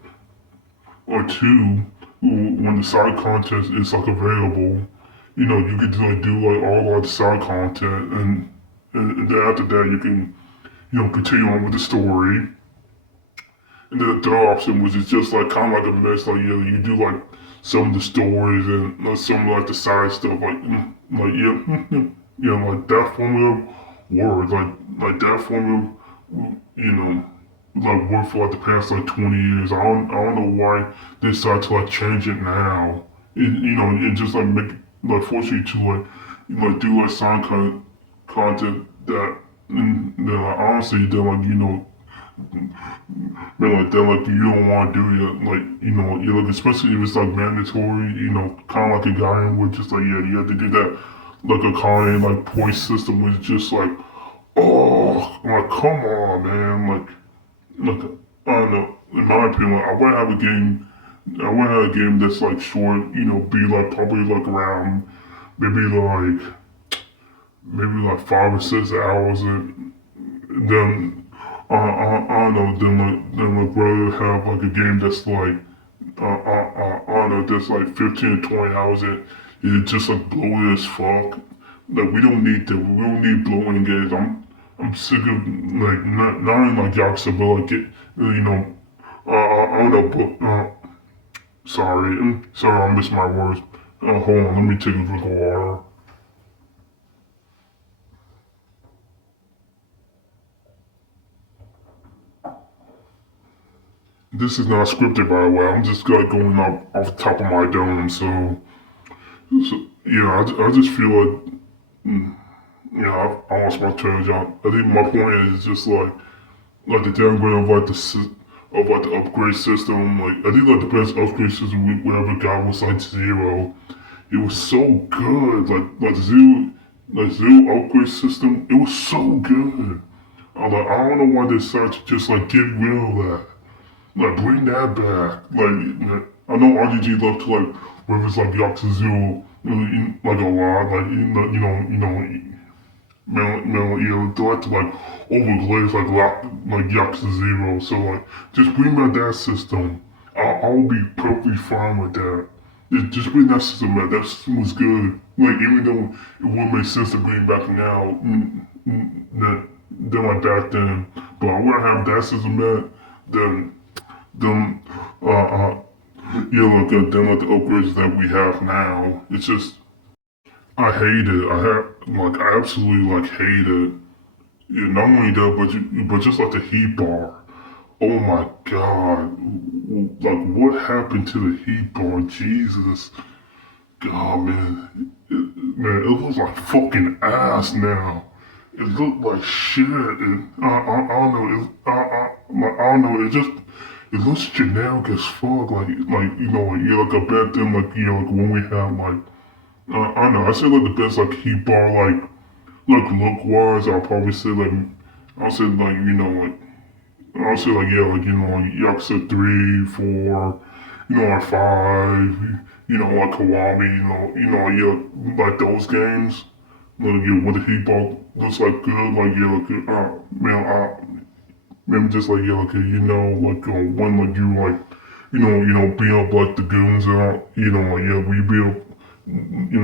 or two, when the side content is like available, you can like do like all like the side content, and then after that you can continue on with the story. And then the third option, which is just like kind of like a mix, like you do like some of the stories and some of like the side stuff, like that formula works, like that formula, you know, like worked for like the past like 20 years. I don't know why they decided to like change it now. And just like make like force you to like do like content that, and then like honestly, then like but like that, like you don't want to do it, like you like especially if it's like mandatory, kind of like a guy with just like you have to do that, like a kind like point system was just like, oh, like come on, man, like I don't know. In my opinion, like, I want to have a game. I want to have a game that's like short, be like probably like around maybe like 5 or 6 hours, and then I don't know, then like rather have like a game that's like I don't know, that's like 15 to 20 hours and it's just like bloated as fuck. Like we don't need that. We don't need bloating games. I'm sick of like not in like Yakuza, but like I don't know, but sorry, I missed my words. Hold on, let me take a drink of water. This is not scripted, by the way. I'm just like going off the top of my dome. So yeah, I just feel like, I lost my train of thought. I think my point is just like the downgrade of like the upgrade system. Like I think like the best upgrade system we ever got was like zero. It was so good. Like zero upgrade system. It was so good. I don't know why they decided to just like get rid of that. Like bring that back. Like I know RGG love to like reference like Yakuza Zero like a lot. Like they like to like overglaze like Yakuza Zero. So like just bring back that system. I'll be perfectly fine with that. Just bring that system back. That system was good. Like even though it wouldn't make sense to bring back now, than like back then. But I would have that system back. Then them then like the upgrades that we have now. It's just I hate it. I absolutely like hate it. Yeah, not only that, but just like the heat bar. Oh my god. Like what happened to the heat bar? Jesus. God man. It looks like fucking ass now. It looked like shit. I don't know. I don't know. It looks generic as fuck. Like a bad thing. Like when we have like I don't know. I say like the best like heat bar like look wise. I'll probably say like I'll say like I'll say like like Yakuza 3, 4, like 5, like Kiwami, like those games. Like when the heat bar looks like good, like man, maybe just like when like you like beat up like the goons out, we beat up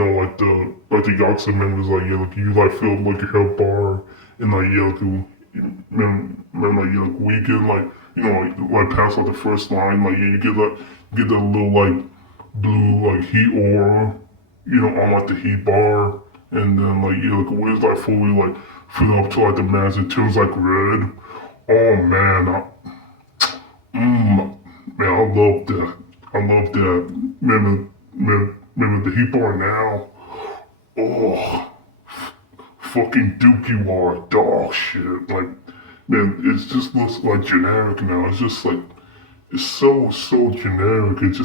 like the Yakuza members, like you like fill up like your health bar and like like weekend, like pass like the first line, like you get that little like blue like heat aura, on like the heat bar, and then like when it's like fully like fill up to like the max, it turns like red. Oh man, man, I love that. I love that. Man, the heat bar now. Oh, fucking Dookie War, dog shit. Like, man, it just looks like generic now. It's just like, it's so generic. It's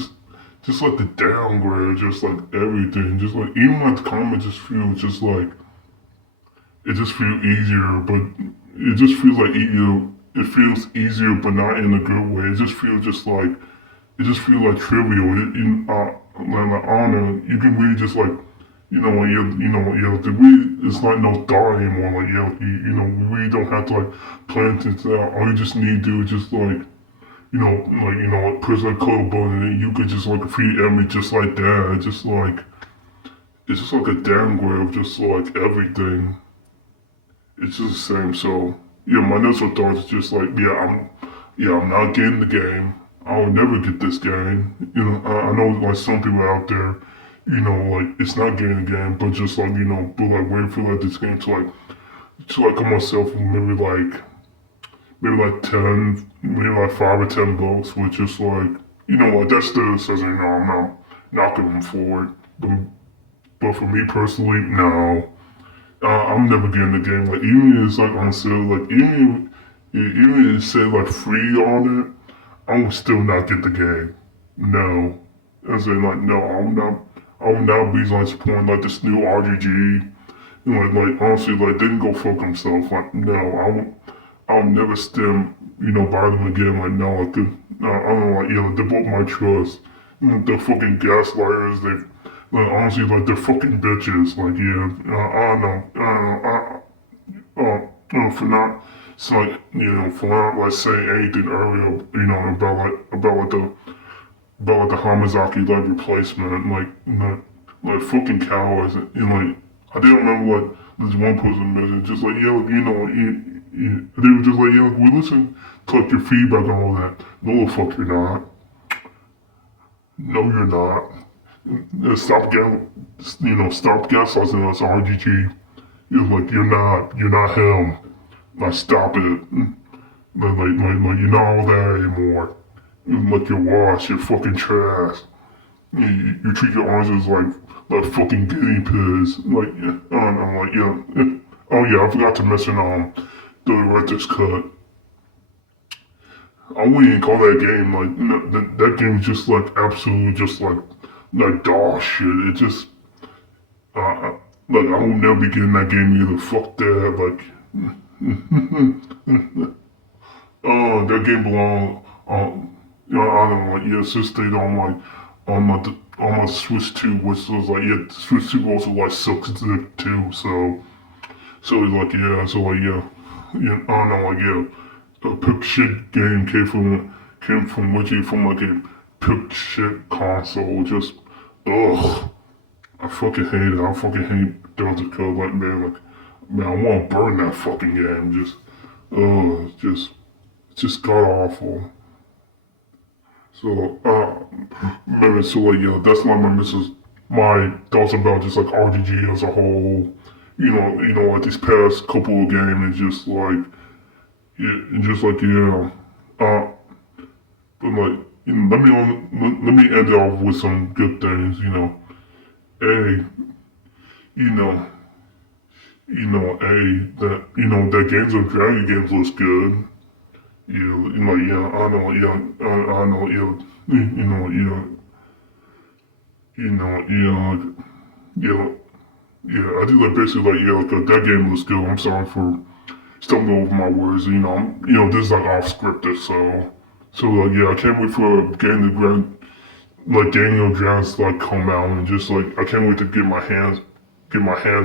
just like the downgrade, just like everything. Just like, even like the comment just feels just like, it just feels easier, but it just feels like it feels easier, but not in a good way. It just feels like trivial. Like I don't know, you can really just like the we it's like no thought anymore. Like, we really don't have to like plan things out. All you just need to do is just like, press that color button and you could just like feed enemy just like that. It's just like a downgrade of just like everything. It's just the same. So yeah, my initial thoughts is just like, I'm not getting the game. I'll never get this game. I know like some people out there, like it's not getting the game, but just like but like waiting for like this game to like come myself maybe like 10, maybe like 5 or 10 bucks, which is like like that still says I'm not knocking them for it. But for me personally, no. I'm never getting the game. Like even if it's like on sale, like even if it said like free on it, I would still not get the game. No. I say like no, I will not be like supporting like this new RGG. Like honestly, like they can go fuck themselves. Like no, I'll never stem, by them again. Like no, I don't know, like they broke my trust. The fucking gaslighters, like honestly, like they're fucking bitches. Like I don't know, for not, so like for not like saying anything earlier, about like the Hamazaki like replacement, like fucking cowards, and like I didn't remember like this one person mentioned, just like they were just like we listen to like your feedback and all that. No, the fuck you're not. No, you're not. Stop getting, stop gaslighting us, RGG. You're not him. Like, stop it. You're not all that anymore. Like, you're washed, you're fucking trash. You treat your oranges like fucking guinea pigs. Like, I don't know, Oh yeah, I forgot to mention, the director's cut. I wouldn't even call that game, like, that game is just like, absolutely just like dog shit. It just, like, I will never be getting that game either. Fuck that, that game belong, I don't know, like, it just stayed on my Switch 2, which was like, Switch 2 also like sucks dick too, so it's like, I don't know, a pick shit game came from literally from like a pick shit console, just, ugh. I fucking hate it. I fucking hate Delta Code. Like, man, I want to burn that fucking game. It's just god awful. So, that's like my thoughts about just like RGG as a whole. Like these past couple of games, it's just like, uh, but like, let me end it off with some good things, Hey, you know, that Games of Dragon games looks good. I know, I know, you know, I think like basically like, that game looks good. I'm sorry for stumbling over my words. This is like off scripted, so like, I can't wait for Game of Dragons to like come out and just like, I can't wait to get my hands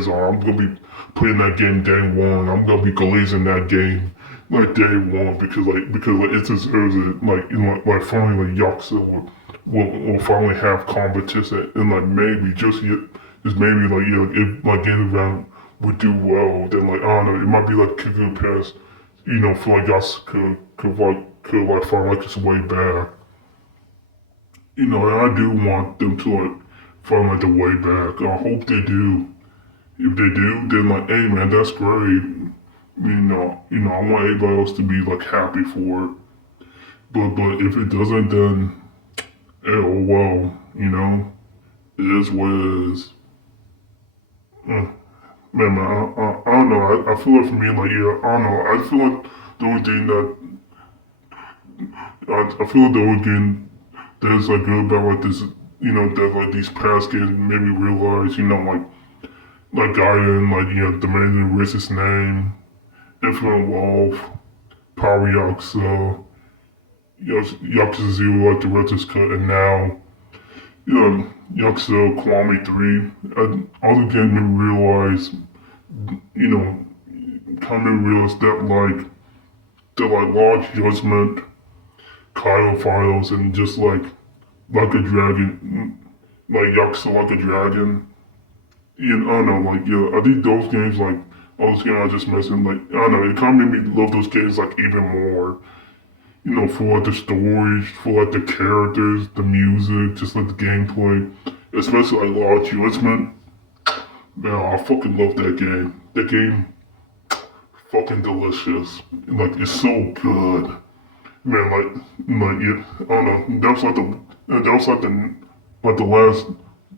on. I'm gonna be playing that game day one. I'm gonna be glazing that game like day one because it deserves it. Like finally like Yakuza will finally have competition and like maybe just maybe like if like Game of Dragons would do well, then like I don't know, it might be like kicking the past, for like Yakuza could like find like its way back. And I do want them to like find like the way back. I hope they do. If they do, then like, hey man, that's great. I want everybody else to be like happy for it. But if it doesn't, then oh well, it is what it is. Man, I don't know. I feel like for me, like I don't know. I feel like the only thing that I feel like the only thing that's like good about like this, that like these past games made me realize, like gaiden, demanding racist name, infinite wealth, power Yakuza, Yakuza 0, like director's cut, and now Yakuza Kiwami 3. Other games made me realize, you know, kind of realize that like large judgment, Kyle files, and just like a dragon, like Yakuza like a dragon. I don't know, I think those games, all those games I just mentioned, I don't know, it kind of made me love those games, even more. For the stories, for the characters, the music, just the gameplay, especially Law Judgment. Man, I fucking love that game. That game, fucking delicious. It's so good. Man, yeah, I don't know. That was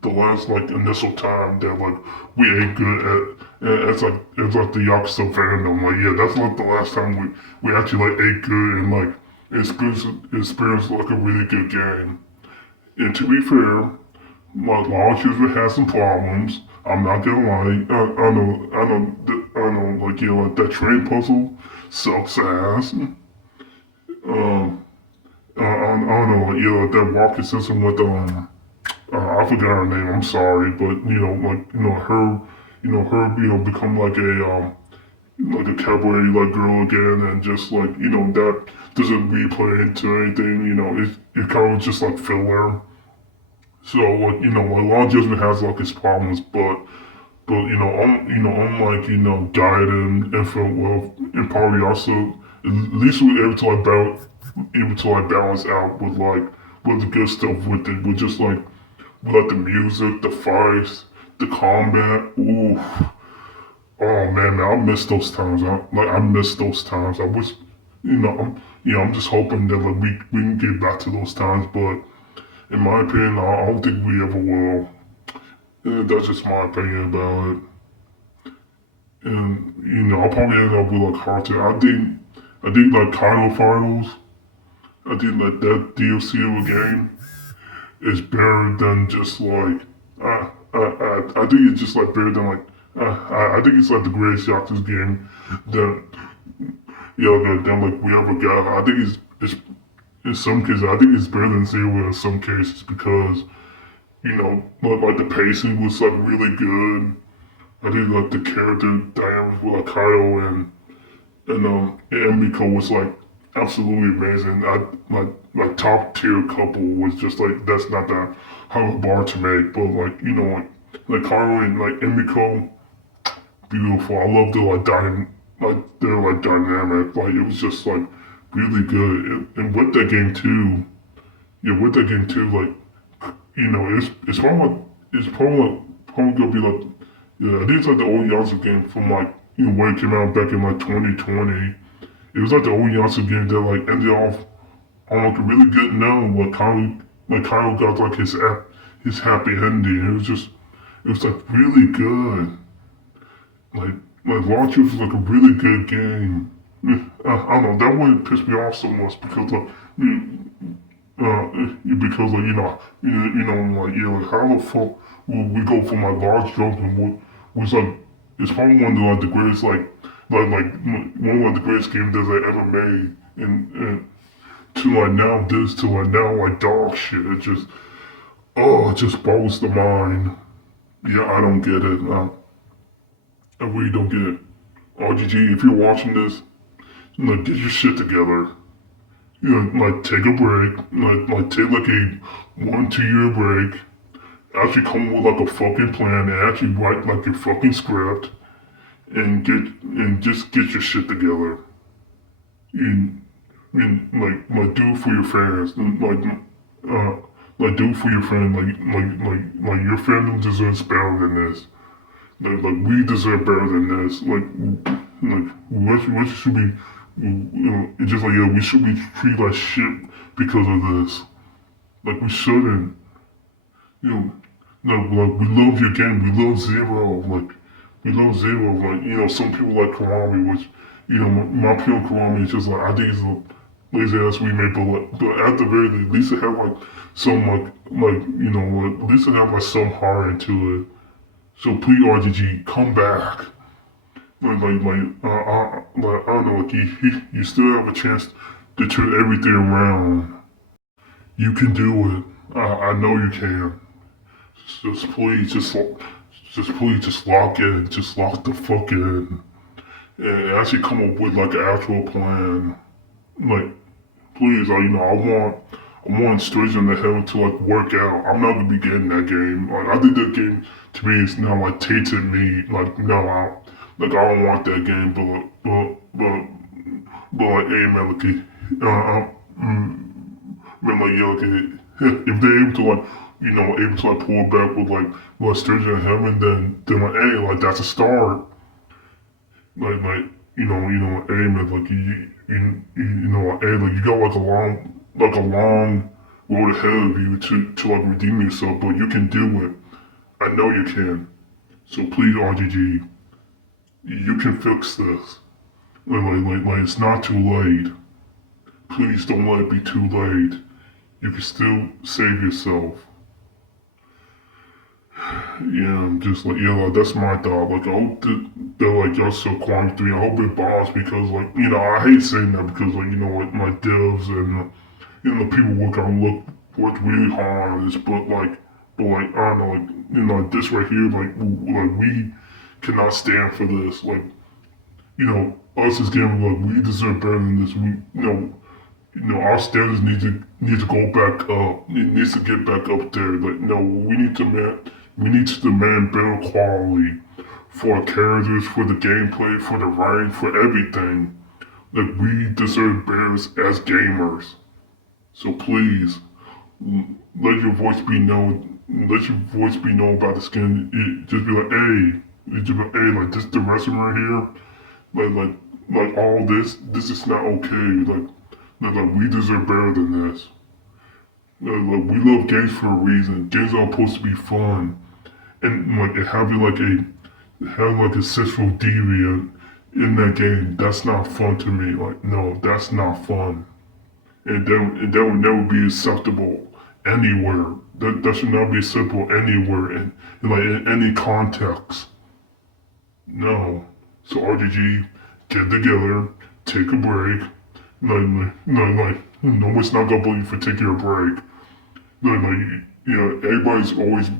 the last initial time that we ain't good at. It's like the Yakuza fandom. Yeah, that's the last time we actually ate good and experienced a really good game. And to be fair, my launch user has some problems. I'm not gonna lie. That train puzzle sucks ass. I don't know, that walking system with I forgot her name. I'm sorry, but her become like a cabaret girl again, and just that doesn't replay into anything. It kind of just filler. So Law Judgment has its problems, but unlike gaiden, Infinite Wealth, and probably also at least we were able to balance out with the good stuff with it, with just with the music, the fights, the combat. Ooh, oh man, I miss those times. I miss those times. I wish, I'm just hoping that we can get back to those times, but in my opinion, I don't think we ever will. That's just my opinion about it. And I'll probably end up with content. I think Kylo Finals. I think that DLC of a game is better than just I think it's just better than I think it's the greatest Yakuza game that we ever got. I think it's in some cases I think it's better than Zero in some cases because the pacing was really good. I think the character dynamics with Kaido and Miko was absolutely amazing. My top tier couple was just that's not that high of a bar to make, but Kaido and Emiko, beautiful. I love their their dynamic. It was just really good. And with that game too, it's probably gonna be I think it's the old Yakuza game from when it came out back in 2020. It was the old Yakuza game that ended off on a really good note. Kyle got his happy ending. It was really good. Launch was a really good game. I don't know, that wouldn't piss me off so much because how the fuck will we go from large jump and what was it's probably one of the greatest one of the greatest games that I ever made and to now this to now dog shit. It just boggles the mind. Yeah, I don't get it. I really don't get it. RGG, if you're watching this, get your shit together. Take a break. Take a 1-2 year break. Actually come with a fucking plan and actually write your fucking script and just get your shit together. And do it for your fans. Do it for your fans. Your fandom deserves better than this. We deserve better than this. What should be, it's just we should be treated like shit because of this. We shouldn't. We love your game. We love Zero. We love Zero. Some people like Kiwami, which, my opinion on Kiwami is just I think it's a lazy ass remake, but at the very least, at least it have some at least it have some heart into it. So please, RGG, come back. I don't know, you still have a chance to turn everything around. You can do it. I know you can. Just please, just lock in. Just lock the fuck in. And actually come up with like an actual plan. Like, please, I want Stranger in the Heaven to like work out. I'm not gonna be getting that game. Like, I think that game to me is now like tainted me. Like, no, I don't want that game. But like, hey, Melody, man, like, yeah, okay, if they're able to like, able to like pull it back with Stranger in Heaven, then like, hey, like that's a start. Like hey man, like like, hey, like you got like a long road ahead of you to like redeem yourself, but you can do it. I know you can. So please, RGG, you can fix this. Like it's not too late. Please don't let it be too late. You can still save yourself. Yeah, I'm just like, yeah, like, that's my thought. Like, I hope that like, Yakuza and Rgg 3, I hope it bombs because, like, I hate saying that because, like, like, my devs and, the people worked really hard on this, but, I don't know, like, this right here, like, we cannot stand for this. Like, us as gamers, like, we deserve better than this. Our standards need to go back up. It needs to get back up there. Like, no, we need to demand better quality for our characters, for the gameplay, for the writing, for everything. Like, we deserve better as gamers. So please, let your voice be known. Let your voice be known about this game. Just be like, hey, like this the restaurant right here. Like all this is not okay. Like we deserve better than this. Like we love games for a reason. Games are supposed to be fun, and like having like a sexual deviant in that game. That's not fun to me. Like no, that's not fun, and that would never be acceptable anywhere. That should not be acceptable anywhere in like in any context. No. So RGG, get together, take a break. No one's not gonna believe you for taking a break. Everybody's always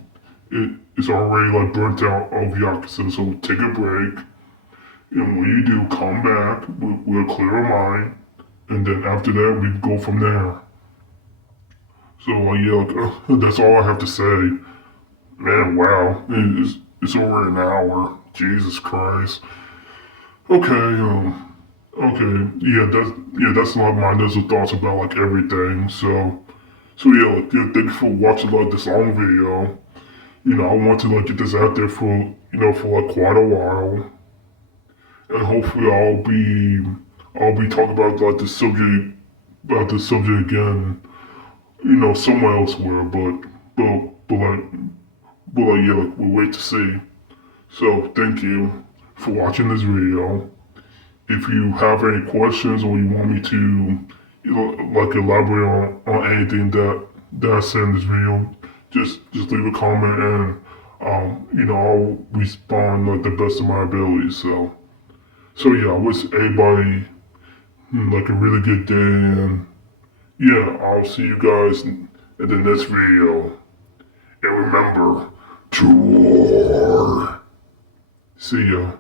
is already like burnt out of Yakuza, so take a break. And when you do, come back with a clear mind, and then after that we go from there. So that's all I have to say. Man, wow, it's over an hour. Jesus Christ. Okay, that's a lot of my initial thoughts about like everything. So yeah, thank you for watching like this long video. I want to like get this out there for like quite a while, and hopefully I'll be talking about like the subject again, somewhere elsewhere. But yeah, like we'll wait to see. So thank you for watching this video. If you have any questions or you want me to like elaborate on anything that I said in this video, just leave a comment and I'll respond like the best of my abilities. So yeah, I wish everybody like a really good day, and yeah, I'll see you guys in the next video. And remember to war. See ya.